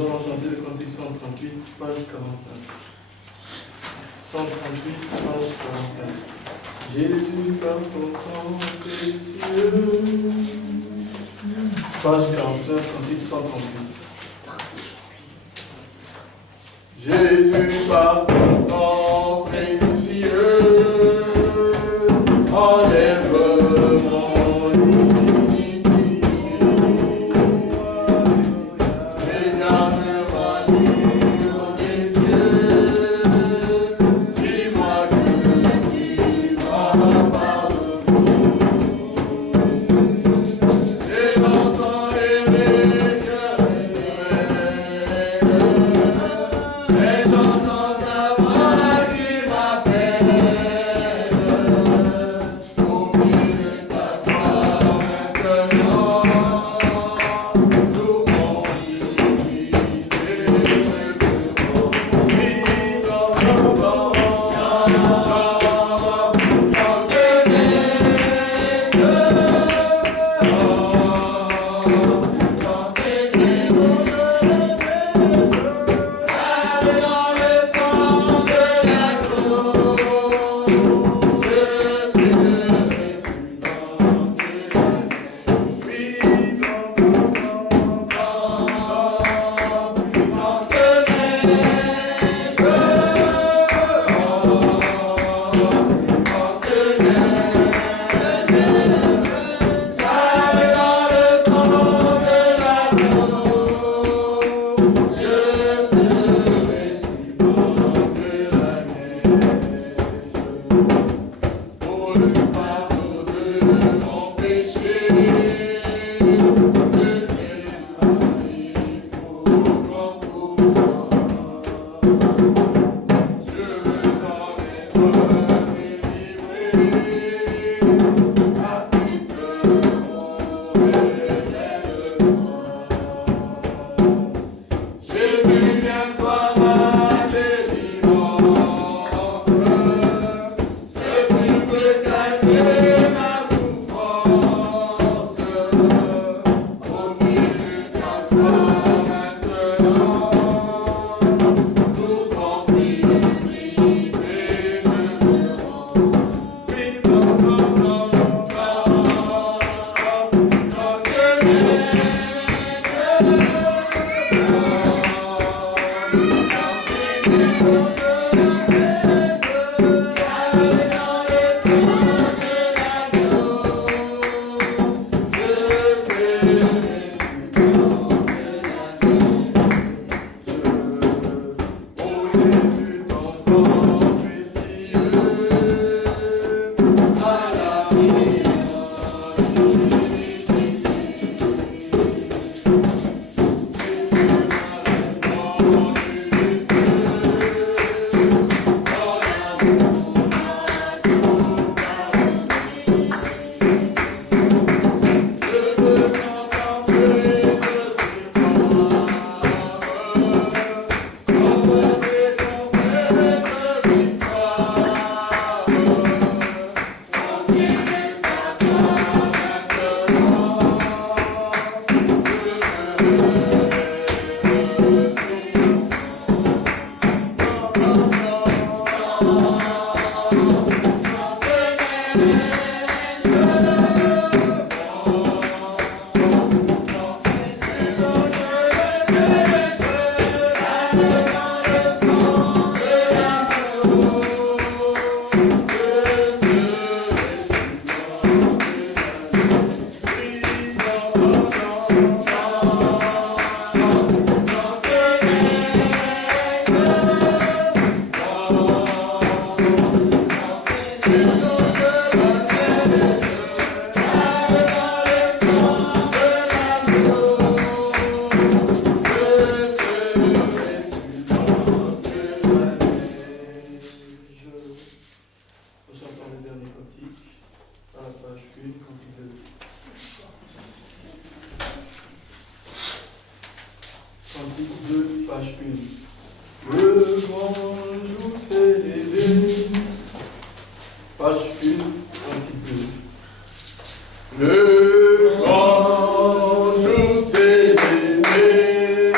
Nous allons chanter le cantique 138, page 49. 138, page 44. Jésus par ton sang précieux. Page 49, cantique 138. Jésus par ton sang précieux, enlève mon iniquité. Regarde-moi du haut des cieux, dis-moi que tu vas pardonner. Et l'entends rêver que et j'entends ta voix qui m'appelle. Au pied de ta croix maintenant, tout mon Église et je te rends. Vis dans ton corps, dans tes neiges, dans tes neiges. Dans le sang de l'agneau, je serai plus tranquille. Oui, dans tes neiges, pour le fardeau de mon péché, le trésor est trop grand pour moi. Je veux en être délivré, ainsi que mon révèle-moi. Jésus, viens, sois ma délivrance. Si tu peux calmer ma souffrance, au milieu de ta croix maintenant, tout conflit brisé, je me rends. Oui, dans tes Cantique 2, page 1. Le grand jour s'est levé. Page 1, cantique 2. Le grand jour s'est levé.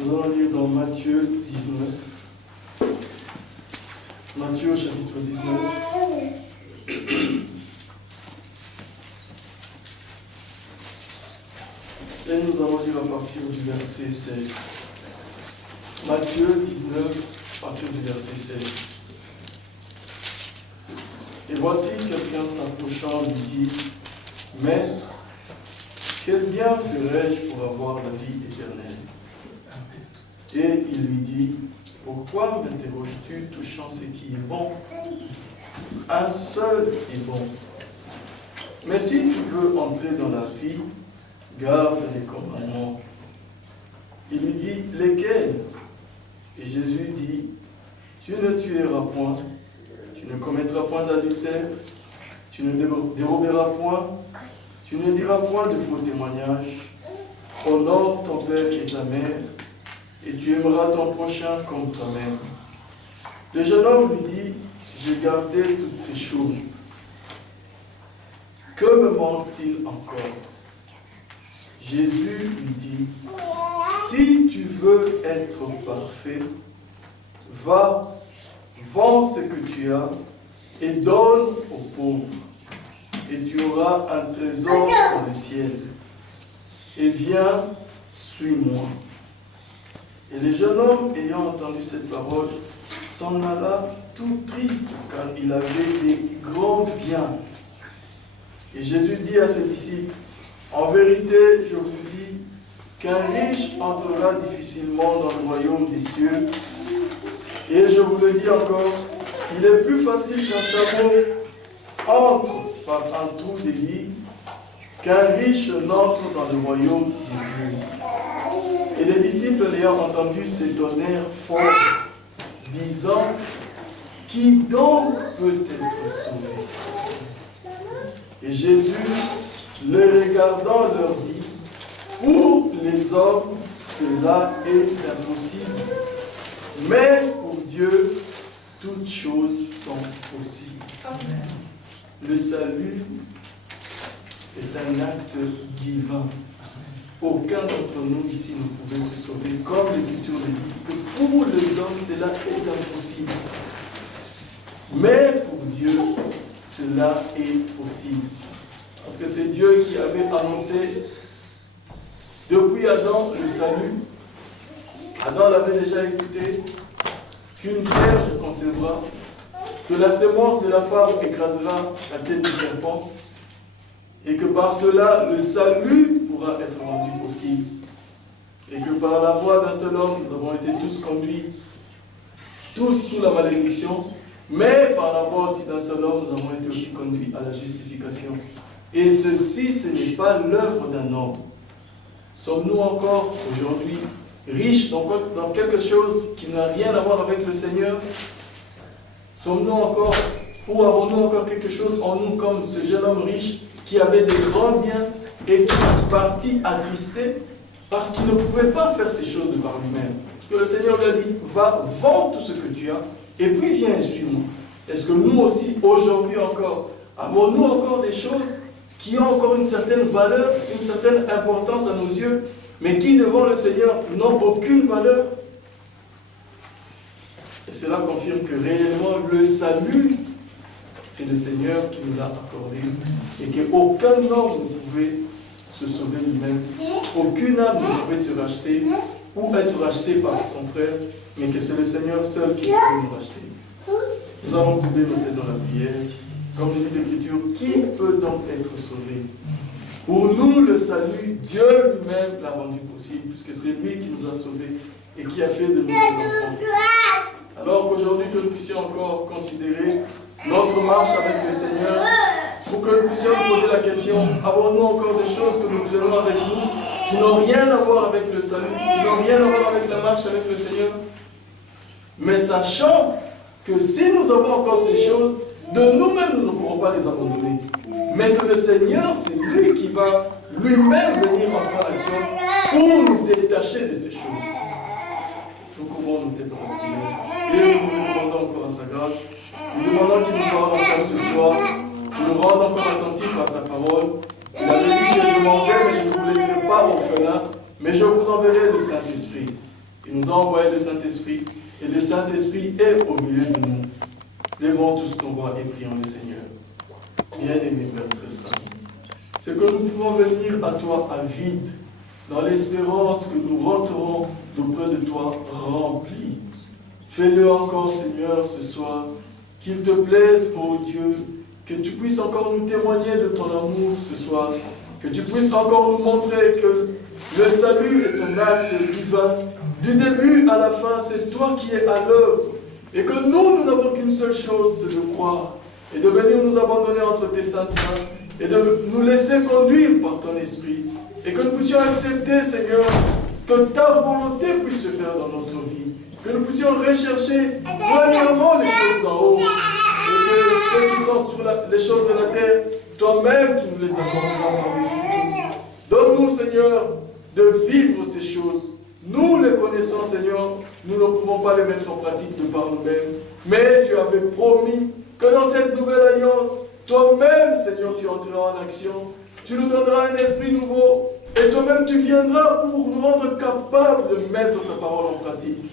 Nous allons lire dans Matthieu 19. Matthieu chapitre 19. Et nous allons lire à partir du verset 16. Matthieu 19, à partir du verset 16. Et voici quelqu'un s'approchant lui dit, Maître, quel bien ferais-je pour avoir la vie éternelle? Et il lui dit, pourquoi m'interroges-tu touchant ce qui est bon? Un seul est bon. Mais si tu veux entrer dans la vie, garde les commandements. Il lui dit, lesquels? Et Jésus dit, tu ne tueras point, tu ne commettras point d'adultère, tu ne déroberas point, tu ne diras point de faux témoignages, honore ton père et ta mère, et tu aimeras ton prochain comme toi-même. Le jeune homme lui dit, j'ai gardé toutes ces choses. Que me manque-t-il encore? Jésus lui dit, si tu veux être parfait, va, vends ce que tu as et donne aux pauvres, et tu auras un trésor dans le ciel. Et viens, suis-moi. Et le jeune homme, ayant entendu cette parole, s'en alla tout triste, car il avait des grands biens. Et Jésus dit à ses disciples, en vérité, je vous dis qu'un riche entrera difficilement dans le royaume des cieux. Et je vous le dis encore, il est plus facile qu'un chameau entre par un trou d'aiguille qu'un riche n'entre dans le royaume des dieux. Et les disciples l'ayant entendu s'étonnèrent fort, disant, qui donc peut être sauvé? Et Jésus, les regardant, leur dit, pour les hommes, cela est impossible. Mais pour Dieu, toutes choses sont possibles. Amen. Le salut est un acte divin. Aucun d'entre nous ici ne pouvait se sauver, comme l'Écriture le dit, que pour les hommes, cela est impossible. Mais pour Dieu, cela est possible. Parce que c'est Dieu qui avait annoncé depuis Adam le salut. Adam l'avait déjà écouté, qu'une vierge concevra, que la sémence de la femme écrasera la tête du serpent, et que par cela, le salut pourra être rendu possible. Et que par la voix d'un seul homme, nous avons été tous conduits, tous sous la malédiction, mais par la voix aussi d'un seul homme, nous avons été aussi conduits à la justification. Et ceci, ce n'est pas l'œuvre d'un homme. Sommes-nous encore aujourd'hui riches dans quelque chose qui n'a rien à voir avec le Seigneur? Sommes-nous encore, ou avons-nous encore quelque chose en nous comme ce jeune homme riche qui avait des grands biens et qui partit attristé parce qu'il ne pouvait pas faire ces choses de par lui-même? Parce que le Seigneur lui a dit, va, vends tout ce que tu as et puis viens et suis-moi. Est-ce que nous aussi, aujourd'hui encore, avons-nous encore des choses qui ont encore une certaine valeur, une certaine importance à nos yeux, mais qui devant le Seigneur n'ont aucune valeur? Et cela confirme que réellement le salut, c'est le Seigneur qui nous l'a accordé et qu'aucun homme ne pouvait se sauver lui-même, aucune âme ne pouvait se racheter ou être rachetée par son frère, mais que c'est le Seigneur seul qui peut nous racheter. Nous allons couper nos têtes dans la prière. Comme dit l'Écriture, qui peut donc être sauvé? Pour nous, le salut, Dieu lui-même l'a rendu possible, puisque c'est lui qui nous a sauvés et qui a fait de nous des enfants. Alors qu'aujourd'hui, que nous puissions encore considérer notre marche avec le Seigneur, pour que nous puissions nous poser la question, avons-nous encore des choses que nous traînons avec nous, qui n'ont rien à voir avec le salut, qui n'ont rien à voir avec la marche avec le Seigneur? Mais sachant que si nous avons encore ces choses, de nous-mêmes, nous ne pourrons pas les abandonner. Mais que le Seigneur, c'est lui qui va lui-même venir entrer en action pour nous détacher de ces choses. Nous couvrons nos têtes dans la prière. Et nous lui demandons encore à sa grâce. Nous demandons qu'il nous parle encore ce soir, qu'il nous rende encore attentifs à sa parole. Il avait dit que je m'en vais, mais je ne vous laisserai pas orphelins, mais je vous enverrai le Saint-Esprit. Il nous a envoyé le Saint-Esprit, et le Saint-Esprit est au milieu de nous. Lèvons tous nos voix et prions le Seigneur. Bien-aimé Père très saint, c'est que nous pouvons venir à toi à vide, dans l'espérance que nous rentrerons auprès de toi remplis. Fais-le encore, Seigneur, ce soir. Qu'il te plaise, ô Dieu, que tu puisses encore nous témoigner de ton amour ce soir, que tu puisses encore nous montrer que le salut est un acte divin. Du début à la fin, c'est toi qui es à l'œuvre. Et que nous n'avons qu'une seule chose, c'est de croire et de venir nous abandonner entre tes saintes mains et de nous laisser conduire par ton esprit. Et que nous puissions accepter, Seigneur, que ta volonté puisse se faire dans notre vie. Que nous puissions rechercher premièrement les choses d'en haut. Et que ceux qui sont sur les choses de la terre, toi-même, tu nous les accorderas par-dessus tout. Donne-nous, Seigneur, de vivre ces choses. Nous les connaissons, Seigneur, nous ne pouvons pas les mettre en pratique de par nous-mêmes, mais tu avais promis que dans cette nouvelle alliance, toi-même, Seigneur, tu entreras en action, tu nous donneras un esprit nouveau, et toi-même tu viendras pour nous rendre capables de mettre ta parole en pratique.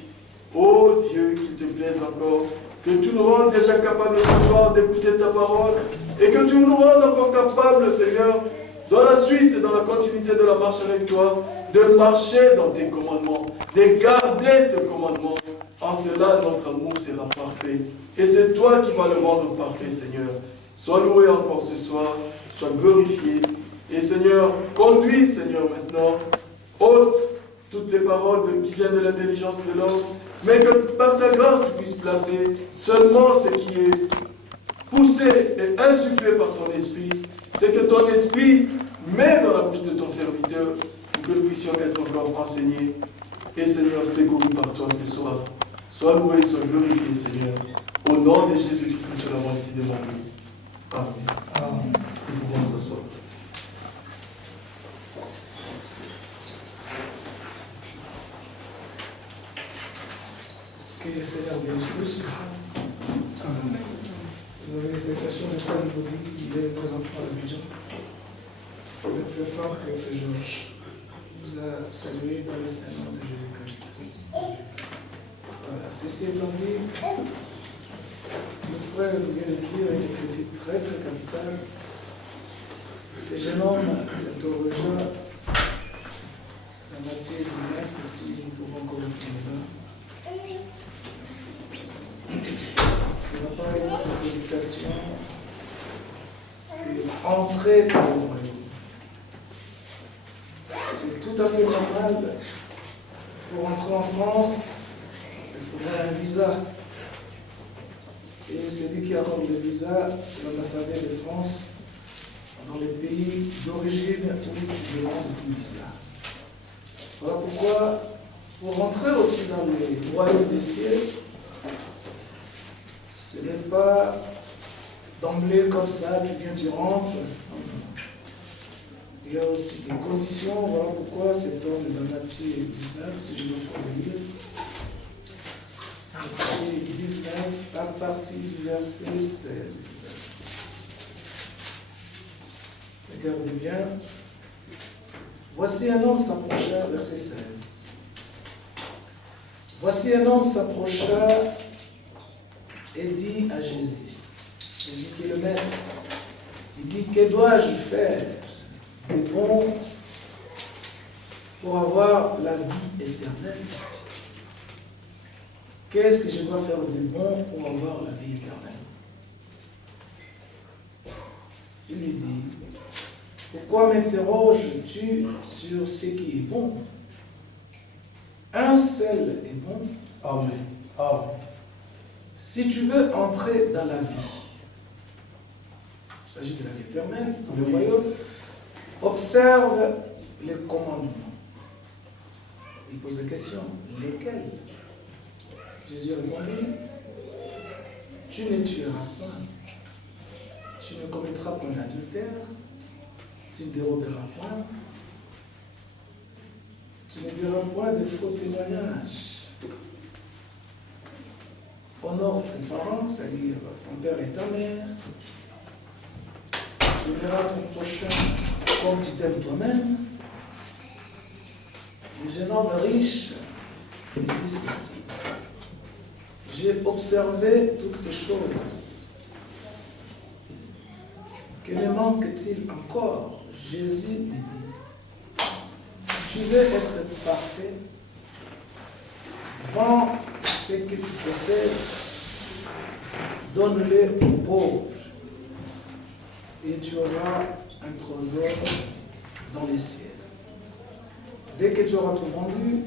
Oh Dieu, qu'il te plaise encore, que tu nous rendes déjà capables ce soir d'écouter ta parole, et que tu nous rendes encore capables, Seigneur, dans la suite et dans la continuité de la marche avec toi, de marcher dans tes commandements, de garder tes commandements. En cela, notre amour sera parfait. Et c'est toi qui vas le rendre parfait, Seigneur. Sois loué encore ce soir, sois glorifié. Et Seigneur, conduis, Seigneur, maintenant, ôte toutes les paroles qui viennent de l'intelligence de l'homme, mais que par ta grâce, tu puisses placer seulement ce qui est poussé et insufflé par ton esprit. C'est que ton esprit met dans la bouche de ton serviteur pour que nous puissions être encore enseignés. Et Seigneur, c'est connu par toi ce soir. Sois loué, sois glorifié, Seigneur. Au nom de Jésus-Christ, nous te l'avons ainsi demandé. Amen. Amen. Nous pouvons nous asseoir. Que le Seigneur bénisse tous. Amen. Vous avez les salutations de Frère Baudy, il est présentement à Abidjan. Le frère Franck, le frère Georges, vous a salué dans le Saint-Nom de Jésus-Christ. Voilà, ceci étant dit, le frère vient de dire une critique très très capitale. Ce jeune homme s'interrogea dans Matthieu 19, si nous pouvons encore retourner là. Parce qu'il n'a pas eu notre prédication entrer dans le royaume. C'est tout à fait normal. Pour entrer en France, il faudrait un visa. Et celui qui a le visa, c'est l'ambassadeur de France dans les pays d'origine où tu demandes ton visa. Voilà pourquoi, pour rentrer aussi dans le royaume des cieux, ce n'est pas d'emblée comme ça, tu viens, tu rentres. Il y a aussi des conditions, voilà pourquoi cet homme dans Matthieu 19, si je veux pas le lire. Matthieu 19, à partir du verset 16. Regardez bien. Voici un homme s'approcha, verset 16. Voici un homme s'approcha et dit à Jésus, Jésus qui est le maître, il dit, que dois-je faire de bon pour avoir la vie éternelle? Qu'est-ce que je dois faire de bon pour avoir la vie éternelle? Il lui dit, pourquoi m'interroges-tu sur ce qui est bon? Un seul est bon. Amen. Amen. Si tu veux entrer dans la vie, il s'agit de la vie éternelle, dans le royaume, observe les commandements. Il pose la question, lesquels? Jésus répondit, tu ne tueras point, tu ne commettras point d'adultère, tu ne déroberas point, tu ne diras point de faux témoignages. Honore tes parents, c'est-à-dire ton père et ta mère. Tu verras ton prochain comme tu t'aimes toi-même. Le jeune homme riche il dit ceci. J'ai observé toutes ces choses. Que ne manque-t-il encore? Jésus lui dit, si tu veux être parfait, vends ce que tu possèdes, donne-le aux pauvres, et tu auras un trésor dans les cieux. Dès que tu auras tout vendu,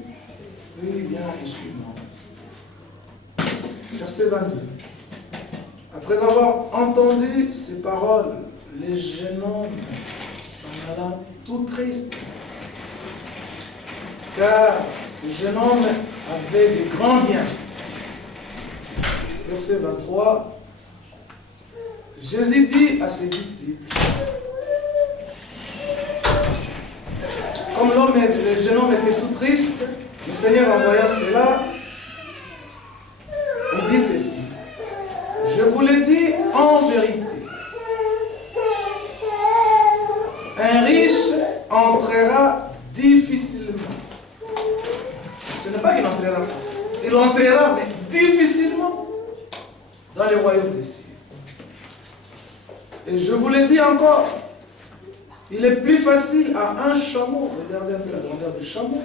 puis viens et suis-moi. Verset 22. Après avoir entendu ces paroles, les jeunes hommes s'en alla tout triste, car ce jeune homme avait de grands biens. Verset 23. Jésus dit à ses disciples, comme comme le jeune homme était tout triste, le Seigneur envoya cela. Il dit ceci. Je vous le dis en vérité. Un riche entrera difficilement. Ce n'est pas qu'il entrera pas. Il entrera, mais difficilement, dans le royaume des cieux. Et je vous le dis encore, il est plus facile à un chameau, regardez un peu la grandeur du chameau,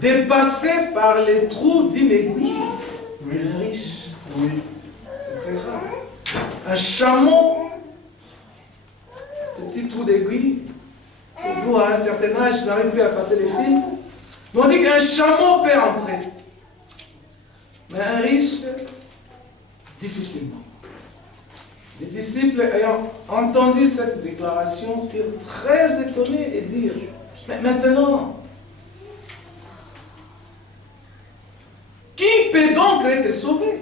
de passer par les trous d'une aiguille qu'un riche. Oui. C'est très rare. Un chameau, petit trou d'aiguille, nous à un certain âge, je n'arrive plus à effacer les fils. Mais on dit qu'un chameau peut entrer. Mais un riche, difficilement. Les disciples ayant entendu cette déclaration furent très étonnés et dirent, mais maintenant, qui peut donc être sauvé?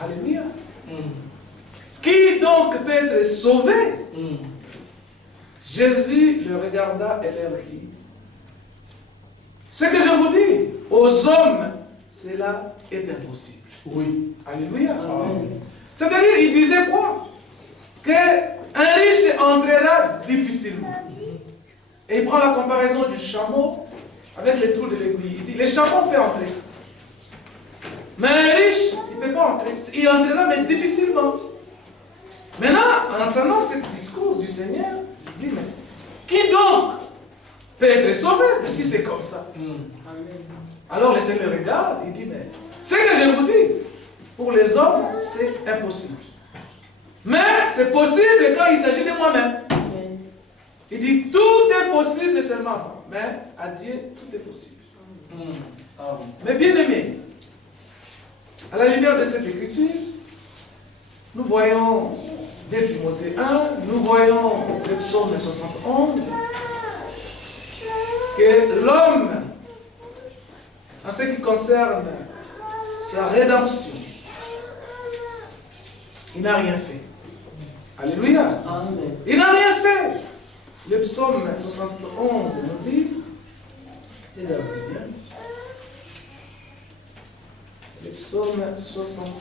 Alléluia. Qui donc peut être sauvé? Jésus le regarda et leur dit, ce que je vous dis, aux hommes, cela est impossible. Oui. Alléluia. C'est-à-dire, il disait quoi? Qu'un riche entrera difficilement. Et il prend la comparaison du chameau avec les trous de l'aiguille. Il dit, les chameaux peuvent entrer. Mais un riche, il ne peut pas entrer. Il entrera, mais difficilement. Maintenant, en entendant ce discours du Seigneur, il dit, mais qui donc peut être sauvé si c'est comme ça? Alors le Seigneur regarde, il dit, mais ce que je vous dis, pour les hommes, c'est impossible. Mais c'est possible quand il s'agit de moi-même. Il dit, tout est possible seulement à moi. Mais à Dieu, tout est possible. Mais bien aimé, à la lumière de cette écriture, nous voyons 2 Timothée 1, nous voyons le psaume 71, que l'homme, en ce qui concerne sa rédemption, il n'a rien fait. Alléluia. Amen. Il n'a rien fait. Le psaume 71 nous dit, regardez bien, le psaume 71.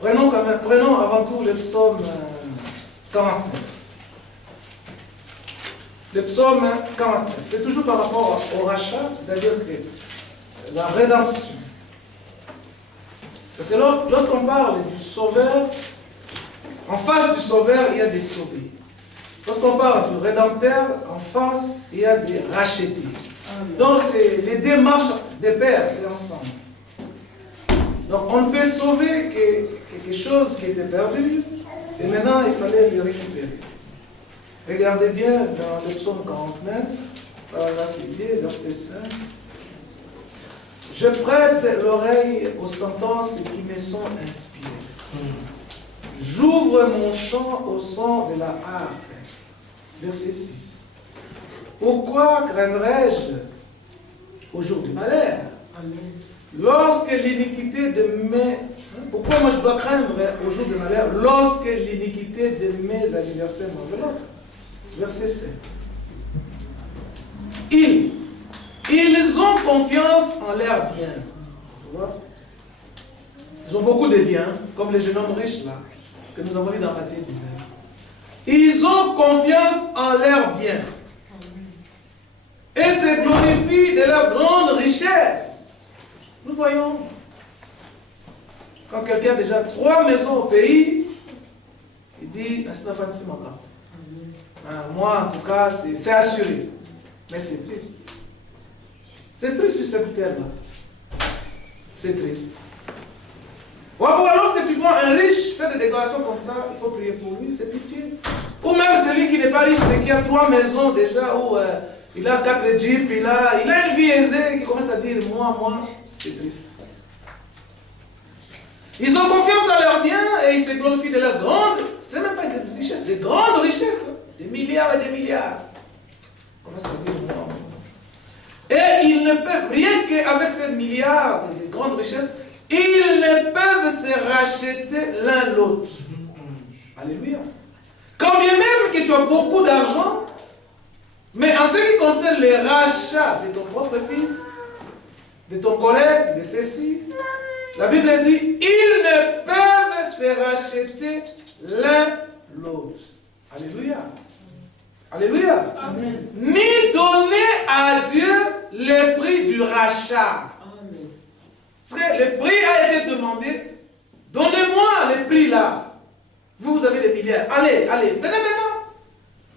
Prenons avant tout le psaume 49. Le psaume 49, c'est toujours par rapport au rachat, c'est-à-dire que la rédemption. Parce que lorsqu'on parle du sauveur, en face du sauveur, il y a des sauvés. Lorsqu'on parle du rédempteur, en face, il y a des rachetés. Donc, les deux marches des pères, c'est ensemble. Donc, on ne peut sauver que quelque chose qui était perdu, et maintenant, il fallait le récupérer. Regardez bien dans le psaume 49, paragraphe 10, verset 5. Je prête l'oreille aux sentences qui me sont inspirées. J'ouvre mon chant au son de la harpe. Verset 6. Pourquoi craindrais-je au jour du malheur? Lorsque l'iniquité de mes... Pourquoi moi je dois craindre au jour du malheur lorsque l'iniquité de mes adversaires m'enveloppe? Verset 7. Ils ont confiance en leur bien. Tu vois? Ils ont beaucoup de biens, comme les jeunes hommes riches là, que nous avons lu dans Matthieu 19. Ils ont confiance en leur bien. Et se glorifient de leur grande richesse. Nous voyons, quand quelqu'un a déjà 3 maisons au pays, il dit, moi en tout cas, c'est assuré. Mais c'est triste. C'est triste sur cette terre-là. C'est triste. Lorsque tu vois un riche faire des déclarations comme ça, il faut prier pour lui, c'est pitié. Ou même celui qui n'est pas riche, mais qui a 3 maisons déjà, où il a 4 jeeps, il a une vie aisée, qui commence à dire, moi, c'est triste. Ils ont confiance en leurs biens et ils se glorifient de leurs grandes, c'est même pas des richesses, des grandes richesses, hein, des milliards et des milliards. Comment ça veut dire moi? Et ils ne peuvent, rien qu'avec ces milliards et des grandes richesses, ils ne peuvent se racheter l'un l'autre. Alléluia. Quand bien même que tu as beaucoup d'argent, mais en ce qui concerne les rachats de ton propre fils, de ton collègue, de ceci, la Bible dit, ils ne peuvent se racheter l'un l'autre. Alléluia. Alléluia. Amen. Ni donner à Dieu le prix du rachat. Amen. Parce que le prix a été demandé. Donnez-moi le prix là. Vous avez des milliards. Allez, allez, venez maintenant.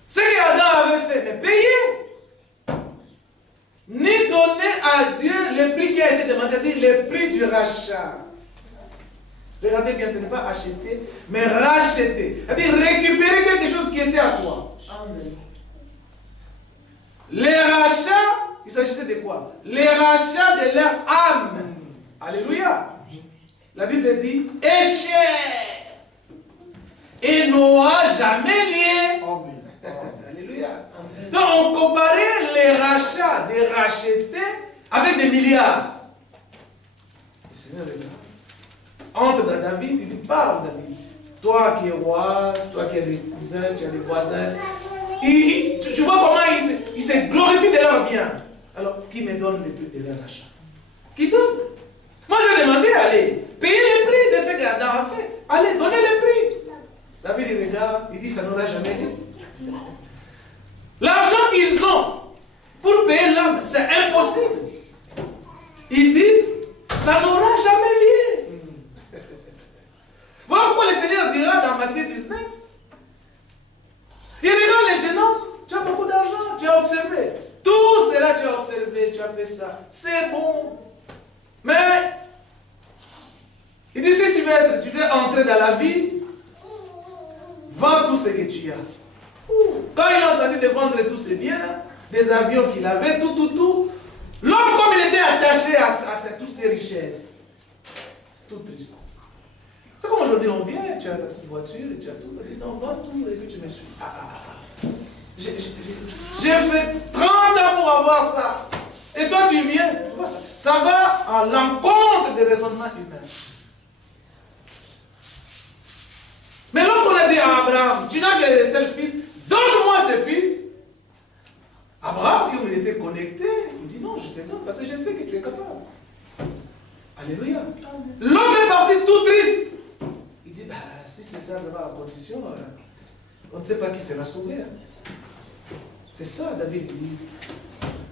Ce qu'Adam avait fait, mais payez. Ni donner à Dieu le prix qui a été demandé, c'est-à-dire le prix du rachat. Regardez bien, ce n'est pas acheter, mais racheter. C'est-à-dire récupérer quelque chose qui était à toi. Amen. Les rachats, il s'agissait de quoi? Les rachats de leur âme. Alléluia. La Bible dit, est cher et n'aura jamais lié. Alléluia. Donc on comparait les rachats des rachetés avec des milliards. Le Seigneur regarde. Entre dans David, il dit, parle David. Toi qui es roi, toi qui as des cousins, tu as des voisins. Tu vois comment il se glorifie de leur bien. Alors, qui me donne le prix de leur achat? Qui donne? Moi, j'ai demandé, allez, payer le prix de ce qu'Adam a fait. Allez, donnez le prix. David, il regarde, il dit, ça n'aura jamais lieu. L'argent qu'ils ont pour payer l'âme, c'est impossible. Il dit, ça n'aura jamais lieu. Voilà pourquoi le Seigneur dira dans Matthieu 19, il regarde les jeunes hommes, tu as beaucoup d'argent, tu as observé. Tout cela, tu as observé, tu as fait ça. C'est bon. Mais, il dit, si tu veux entrer dans la vie, vends tout ce que tu as. Quand il a entendu de vendre tous ses biens, des avions qu'il avait, tout, l'homme, comme il était attaché à toutes ses richesses, tout triste. C'est comme aujourd'hui, on vient, tu as ta petite voiture, tu as tout, on dit non, vends tout et puis tu me suis. J'ai fait 30 ans pour avoir ça. Et toi, tu viens, tu vois ça. Ça va à l'encontre des raisonnements humains. Mais lorsqu'on a dit à Abraham, tu n'as que le seul fils, donne-moi ce fils. Abraham, comme il était connecté, il dit non, je te donne parce que je sais que tu es capable. Alléluia. L'homme est parti tout triste. Il dit, bah, si c'est ça vraiment la condition, on ne sait pas qui sera sauvé. C'est ça, David dit.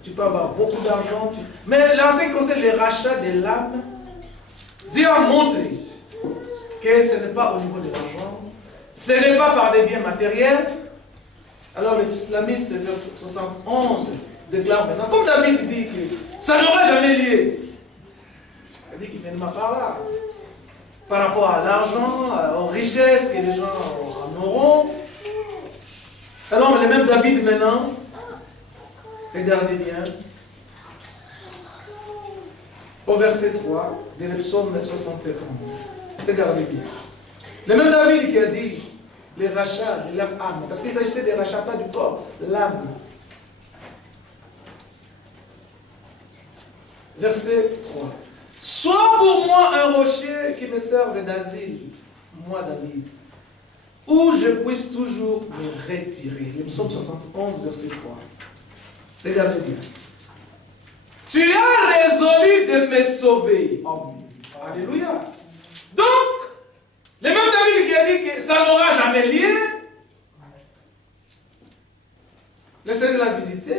Tu peux avoir beaucoup d'argent. Mais là, ce qui concerne les rachats de l'âme, Dieu a montré que ce n'est pas au niveau de l'argent, ce n'est pas par des biens matériels. Alors le psalmiste, verset 71, déclare maintenant, comme David dit que ça n'aura jamais lieu. Il dit qu'il ne m'a pas là. Par rapport à l'argent, aux richesses que les gens en auront. Alors le même David maintenant, regardez bien, au verset 3 de le psaume 71. Regardez bien. Le même David qui a dit les rachats de leur âme, parce qu'il s'agissait des rachats pas du corps, l'âme. Verset 3. Sois pour moi un rocher qui me serve d'asile, moi David, où je puisse toujours me retirer. Le psaume 71, verset 3. Regardez bien. Tu as résolu de me sauver. Alléluia. Donc, le même David qui a dit que ça n'aura jamais lieu, le Seigneur l'a visité,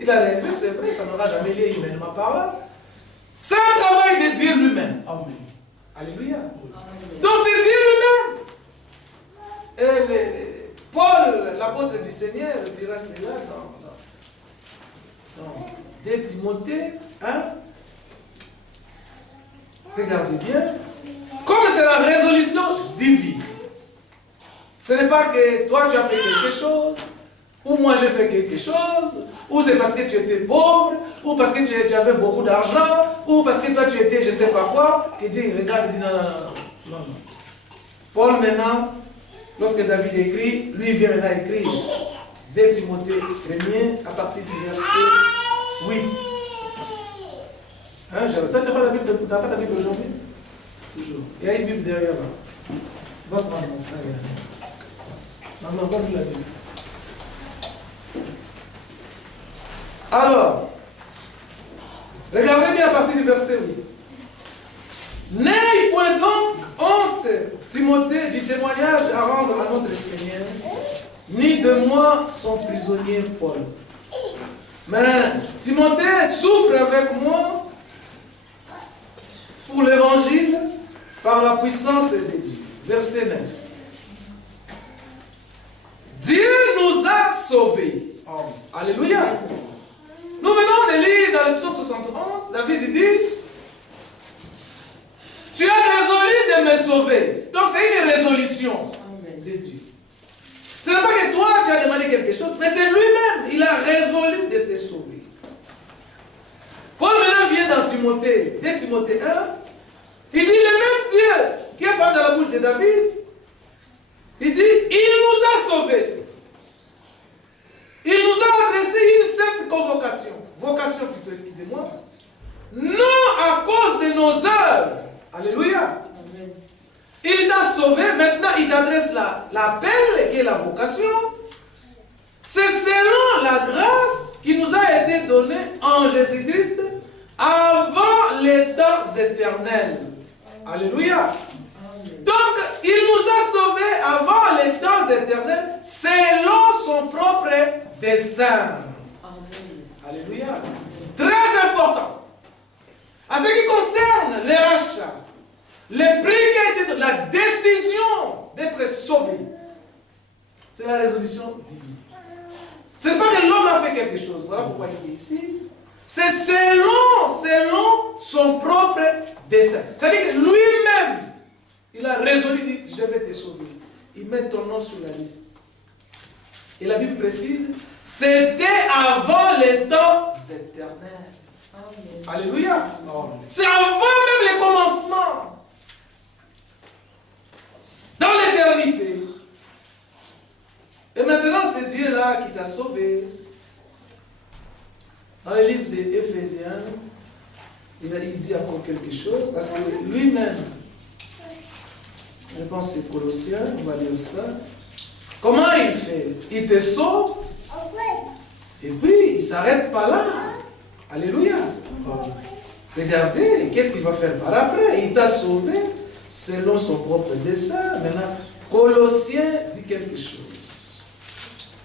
il a réalisé, c'est vrai, ça n'aura jamais lieu humainement parlant. C'est un travail de Dieu lui-même. Alléluia. Donc c'est Dieu lui-même. Et Paul, l'apôtre du Seigneur, dira cela dans 2 Timothée 1. Regardez bien. Comme c'est la résolution divine. Ce n'est pas que toi tu as fait quelque chose, ou moi j'ai fait quelque chose, ou c'est parce que tu étais pauvre, ou parce que tu avais beaucoup d'argent, ou parce que toi tu étais je ne sais pas quoi, que Dieu regarde et dit non. Paul maintenant, lorsque David écrit, lui vient maintenant écrire 2 Timothée 1er à partir du verset 8. Hein, toi tu n'as pas ta Bible aujourd'hui? Toujours. Il y a une Bible derrière là. Va prendre mon frère. On n'a pas vu la Bible. Alors, regardez bien à partir du verset 8. N'aie point donc honte, Timothée, du témoignage à rendre à notre Seigneur, ni de moi, son prisonnier Paul. Mais Timothée souffre avec moi pour l'évangile par la puissance de Dieu. Verset 9. Dieu nous a sauvés. Alléluia. Nous venons de lire dans le psaume 71, David dit, tu as résolu de me sauver. Donc c'est une résolution de Dieu. Ce n'est pas que toi tu as demandé quelque chose, mais c'est lui-même, il a résolu de te sauver. Paul maintenant vient dans Timothée, 2 Timothée 1, il dit le même Dieu qui est pas dans la bouche de David, il dit, il nous a sauvés. Il nous a adressé une sainte convocation. Vocation plutôt, excusez-moi. Non à cause de nos œuvres. Alléluia. Amen. Il t'a sauvé, maintenant il t'adresse l'appel qui est la vocation. C'est selon la grâce qui nous a été donnée en Jésus-Christ avant les temps éternels. Alléluia. Donc, il nous a sauvés avant les temps éternels selon son propre dessein. Alléluia. Très important. En ce qui concerne les rachats, le prix qui a été de la décision d'être sauvé, c'est la résolution divine. Ce n'est pas que l'homme a fait quelque chose. Voilà pourquoi il est ici. C'est selon son propre dessein. C'est-à-dire que lui-même, il a résolu, dit, je vais te sauver. Il met ton nom sur la liste. Et la Bible précise, c'était avant les temps éternels. Amen. Alléluia. C'est avant même les commencements. Dans l'éternité. Et maintenant, c'est Dieu-là qui t'a sauvé. Dans le livre des Éphésiens, il dit encore quelque chose, parce que lui-même, je pense que c'est Colossiens, on va lire ça. Comment il fait? Il te sauve, et puis il ne s'arrête pas là. Alléluia. Regardez, qu'est-ce qu'il va faire par après? Il t'a sauvé selon son propre dessein. Maintenant, Colossiens dit quelque chose.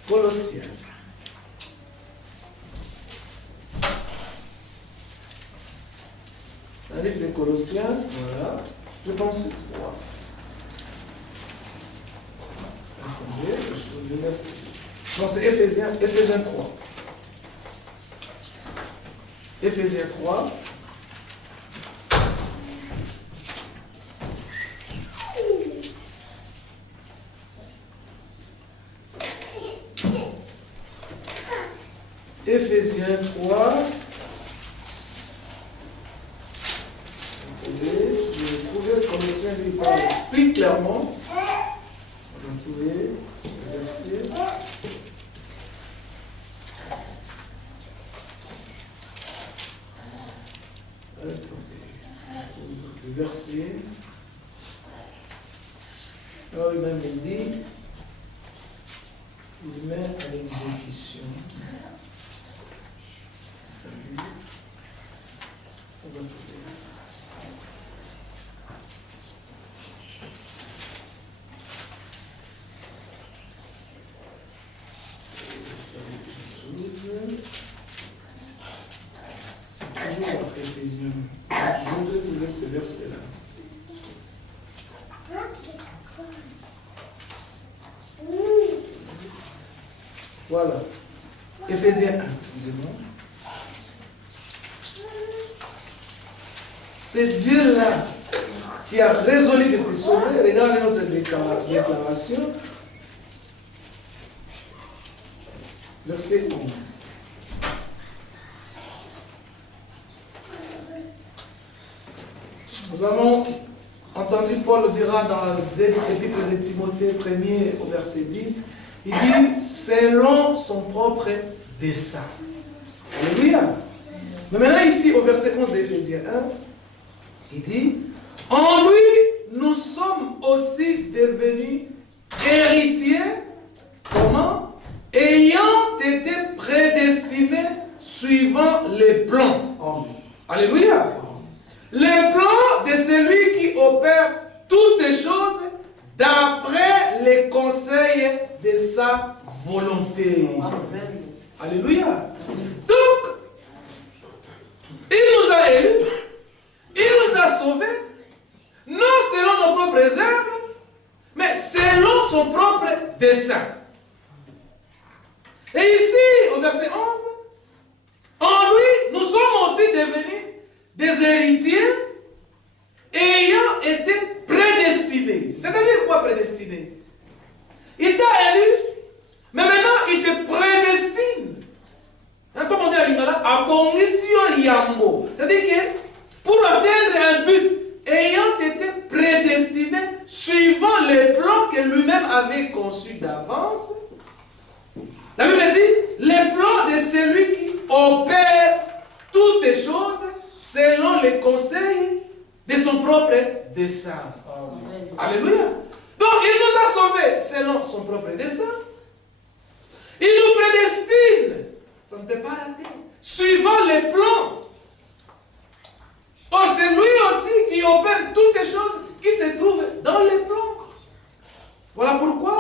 Colossiens. Un livre de Colossiens, voilà. Je pense que c'est 3. Attendez, je trouve le verset. Non, c'est Éphésiens 3. Éphésiens 3. Éphésiens 3. Attendez, je vais trouver Colossiens lui parle plus clairement. On va trouver le verset. Attendez, le verset. Alors lui-même il dit, il met à l'exécution. Attendez, on va trouver. C'est toujours après Éphésiens. Je voudrais trouver ce verset-là. Voilà. Éphésiens 1, excusez-moi. C'est Dieu-là qui a résolu de te sauver. Regardez notre déclaration. Verset 11. Nous avons entendu Paul dira dans l'épître de Timothée 1er au verset 10, il dit selon son propre dessein. Alléluia. Mais maintenant ici au verset 11 d'Éphésiens 1, il dit en lui nous sommes aussi devenus héritiers suivant les plans. Amen. Alléluia. Les plans de celui qui opère toutes les choses d'après les conseils de sa volonté. Amen. Alléluia. Donc, il nous a élus, il nous a sauvés, non selon nos propres œuvres, mais selon son propre dessein. Et ici, au verset 11, en lui, nous sommes aussi devenus des héritiers ayant été prédestinés. C'est-à-dire quoi prédestinés? Il t'a élu, mais maintenant il te prédestine. Hein, comme on dit à Lingala, abongistio yambo. C'est-à-dire que pour atteindre un but, ayant été prédestiné suivant les plans que lui-même avait conçus d'avance, la Bible dit, les plans de celui qui opère toutes les choses selon les conseils de son propre dessein. Amen. Alléluia. Donc il nous a sauvés selon son propre dessein. Il nous prédestine. Ça ne peut pas rater. Suivant les plans. Or c'est lui aussi qui opère toutes les choses qui se trouvent dans les plans. Voilà pourquoi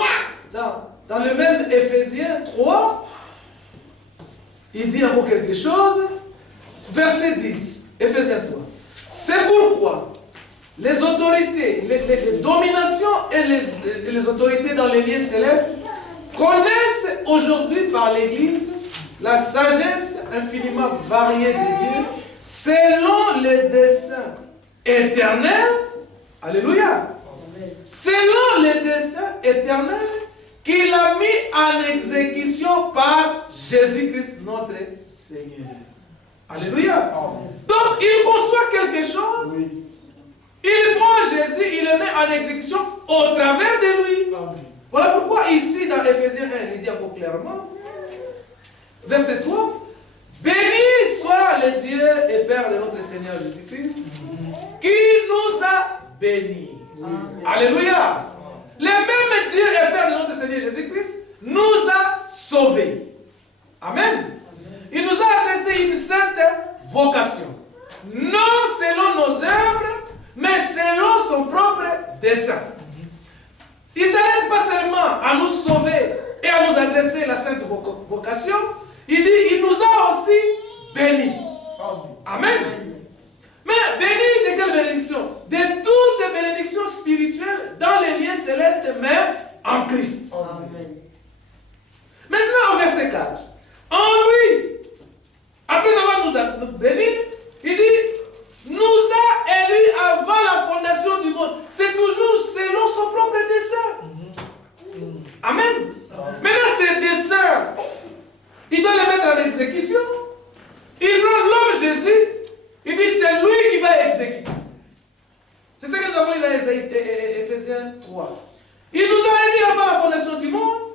dans le même Éphésiens 3, il dit encore quelque chose. Verset 10, Éphésiens 3. C'est pourquoi les autorités, les dominations et les autorités dans les lieux célestes connaissent aujourd'hui par l'Église la sagesse infiniment variée de Dieu selon les desseins éternels. Alléluia. Selon les desseins éternels qu'il a mis en exécution par Jésus-Christ notre Seigneur. Alléluia. Donc il conçoit quelque chose, Oui. il prend Jésus, il le met en exécution au travers de lui. Amen. Voilà pourquoi ici dans Éphésiens 1, il dit encore clairement, verset 3, béni soit le Dieu et Père de notre Seigneur Jésus-Christ, qui nous a bénis. Amen. Alléluia. Le même Dieu et Père de notre Seigneur Jésus-Christ nous a sauvés. Amen. Il nous a adressé une sainte vocation. Non selon nos œuvres, mais selon son propre dessein. Il ne s'arrête pas seulement à nous sauver et à nous adresser la sainte vocation. Il dit, il nous a aussi bénis. Amen. Mais bénis de quelle bénédiction? De toutes les bénédictions spirituelles dans les lieux célestes, même en Christ. Amen. Maintenant, au verset 4. En lui, après avoir nous bénis, il dit, nous a élus avant la fondation du monde. C'est toujours selon son propre dessein. Amen. Maintenant, ces desseins, il doit les mettre en exécution. Il prend l'homme Jésus, il dit, c'est lui qui va exécuter. C'est ce que nous avons lu dans Éphésiens 3. Il nous a élus avant la fondation du monde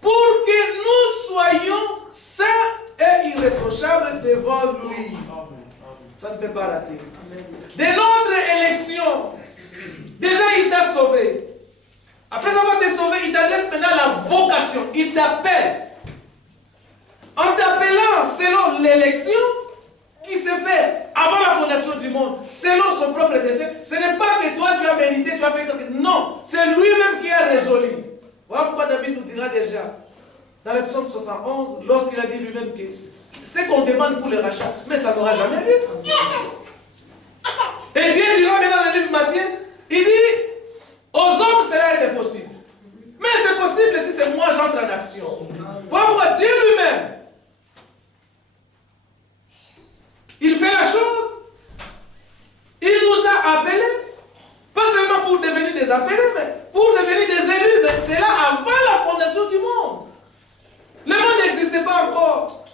pour que nous soyons saints et irréprochables devant lui. Ça ne peut pas rater. De notre élection, déjà il t'a sauvé. Après avoir été sauvé, il t'adresse maintenant la vocation. Il t'appelle. En t'appelant selon l'élection qui s'est faite avant la fondation du monde, selon son propre dessein, ce n'est pas que toi tu as mérité, tu as fait quelque chose. Non, c'est lui-même qui a résolu. Voilà pourquoi David nous dira déjà, dans le psaume 71, lorsqu'il a dit lui-même que c'est qu'on demande pour le rachat, mais ça n'aura jamais lieu. Et Dieu dira maintenant dans le livre Matthieu, il dit, aux hommes cela est impossible. Mais c'est possible si c'est moi j'entre en action. Voilà pourquoi Dieu lui-même, il fait la chose. Il nous a appelés, pas seulement pour devenir des appelés, mais pour devenir des élus. Mais c'est là avant la fondation du monde. Le monde n'existait pas encore.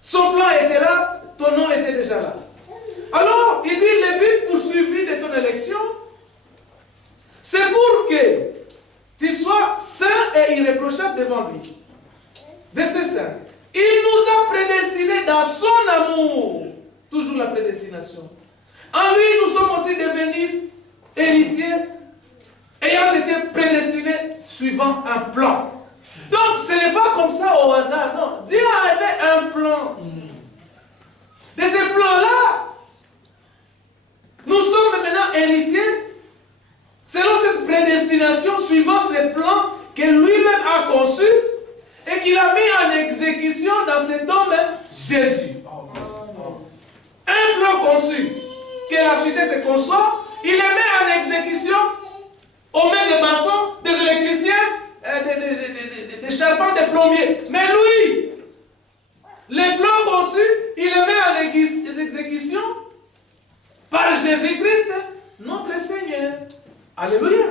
Son plan était là, ton nom était déjà là. Alors, il dit, le but poursuivi de ton élection, c'est pour que tu sois saint et irréprochable devant lui. Verset 5. Il nous a prédestinés dans son amour. Toujours la prédestination. En lui, nous sommes aussi devenus héritiers, ayant été prédestinés suivant un plan. Donc, ce n'est pas comme ça au hasard, non. Dieu avait un plan. De ces plans-là, nous sommes maintenant héritiers selon cette prédestination, suivant ces plans que lui-même a conçus et qu'il a mis en exécution dans cet homme, Jésus. Un plan conçu, que l'architecte conçoit, il le met en exécution aux mains des maçons, des électriciens, des charpents, des plombiers. Mais lui, les plans conçus, il les met en exécution par Jésus-Christ, notre Seigneur. Alléluia.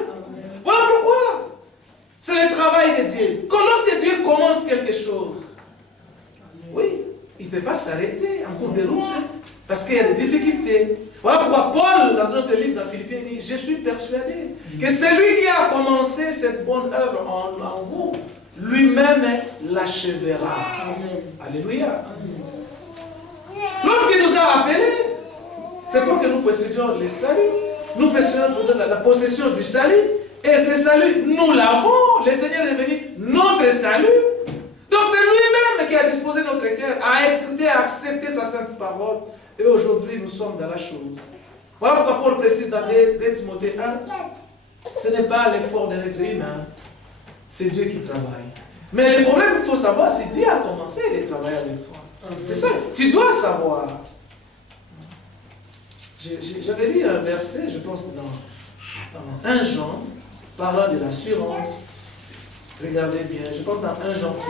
Voilà pourquoi. C'est le travail de Dieu. Quand lorsque Dieu commence quelque chose, oui, il ne peut pas s'arrêter en cours de route, parce qu'il y a des difficultés. Voilà pourquoi Paul, dans notre livre dans Philippiens, dit, je suis persuadé que celui qui a commencé cette bonne œuvre en vous, lui-même l'achèvera. Alléluia. Lorsqu'il nous a appelés, c'est pour que nous possédions le salut. Nous possédions la possession du salut. Et ce salut, nous l'avons. Le Seigneur est venu notre salut. Donc c'est lui-même qui a disposé notre cœur, a écouté, a accepté sa sainte parole. Et aujourd'hui, nous sommes dans la chose. Voilà pourquoi Paul précise dans 2 Timothée 1, ce n'est pas l'effort de l'être humain, c'est Dieu qui travaille. Mais le problème, il faut savoir si Dieu a commencé de travailler avec toi. C'est ça, tu dois savoir. J'avais lu un verset, je pense, dans 1 Jean, parlant de l'assurance. Regardez bien, je pense dans 1 Jean 3.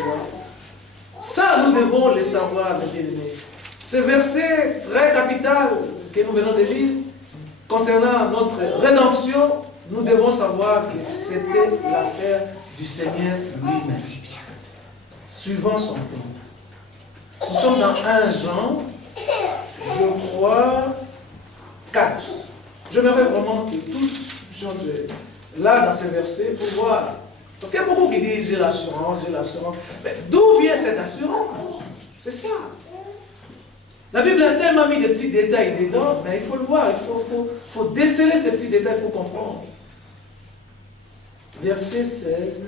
Ça, nous devons le savoir, mes bien-aimés. Ce verset très capital que nous venons de lire, concernant notre rédemption, nous devons savoir que c'était l'affaire du Seigneur lui-même, suivant son plan. Nous sommes dans 1 Jean, je crois, 4. J'aimerais vraiment que tous puissions là dans ce verset pour voir. Parce qu'il y a beaucoup qui disent j'ai l'assurance, j'ai l'assurance. Mais d'où vient cette assurance? C'est ça. La Bible a tellement mis des petits détails dedans, mais il faut le voir, il faut déceler ces petits détails pour comprendre. Verset 16.